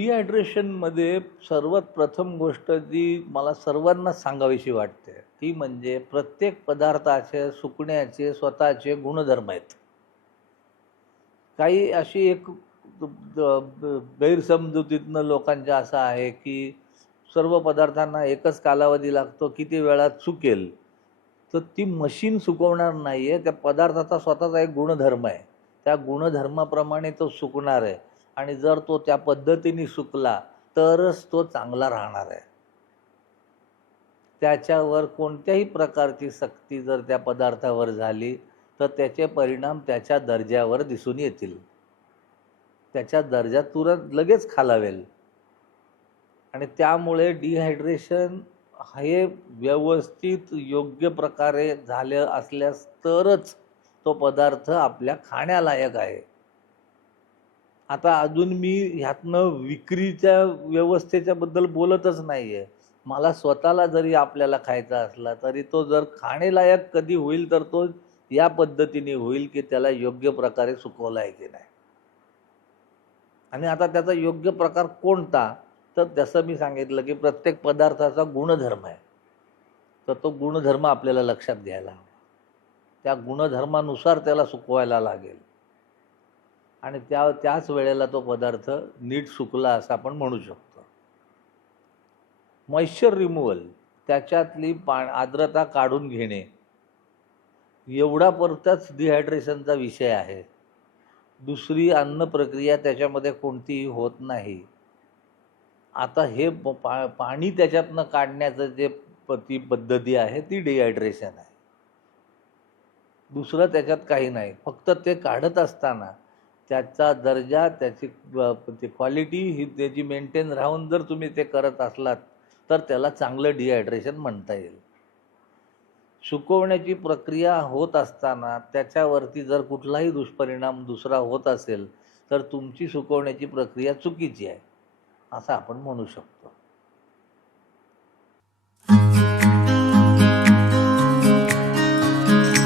डिहायड्रेशनमध्ये सर्वात प्रथम गोष्ट जी मला सर्वांनाच सांगावीशी वाटते ती म्हणजे प्रत्येक पदार्थाचे सुकण्याचे स्वतःचे गुणधर्म आहेत. काही अशी एक गैरसमजुतीतनं लोकांच्या असं आहे की सर्व पदार्थांना एकच कालावधी लागतो किती वेळात सुकेल तर ती मशीन सुकवणार नाही आहे त्या पदार्थाचा स्वतःचा एक गुणधर्म आहे. त्या गुणधर्माप्रमाणे तो सुकणार आहे. आणि जर तो त्या पद्धतीने सुकला तरच तो चांगला राहणार आहे. त्याच्यावर कोणत्याही प्रकारची सक्ती जर त्या पदार्थावर झाली तर त्याचे परिणाम त्याच्या दर्जावर दिसून येतील. त्याच्या दर्जा तुरंत लगेच खालावेल. आणि त्यामुळे डिहायड्रेशन हे व्यवस्थित योग्य प्रकारे झालं असल्यास तरच तो पदार्थ आपल्या खाण्यालायक आहे. आता अजून मी ह्यातनं विक्रीच्या व्यवस्थेच्या बद्दल बोलतच नाही आहे मला स्वतःला जरी आपल्याला खायचा असला तरी तो जर खाणेलायक कधी होईल तर तो या पद्धतीने होईल की त्याला योग्य प्रकारे सुकवला आहे की नाही. आणि आता त्याचा योग्य प्रकार कोणता? तर जसं मी सांगितलं की प्रत्येक पदार्थाचा गुणधर्म आहे. तर तो गुणधर्म आपल्याला लक्षात घ्यायला हवा. त्या गुणधर्मानुसार त्याला सुकवायला लागेल. आणि त्या त्याच वेळेला तो पदार्थ नीट सुकला असं आपण म्हणू शकतो. मॉइश्चर रिमूव्हल त्याच्यातली पा आर्द्रता काढून घेणे एवढा परताच डिहायड्रेशनचा विषय आहे. दुसरी अन्न प्रक्रिया त्याच्यामध्ये कोणतीही होत नाही. आता हे पा पाणी त्याच्यातनं काढण्याचं जे ती पद्धती आहे ती डिहायड्रेशन आहे. दुसरं त्याच्यात काही नाही. फक्त ते काढत असताना त्याचा दर्जा त्याची ती क्वालिटी ही त्याची मेंटेन राहून जर तुम्ही ते करत असलात तर त्याला चांगलं डिहायड्रेशन म्हणता येईल. सुकवण्याची प्रक्रिया होत असताना त्याच्यावरती जर कुठलाही दुष्परिणाम दुसरा होत असेल तर तुमची सुकवण्याची प्रक्रिया चुकीची आहे. असं आपण म्हणू शकतो.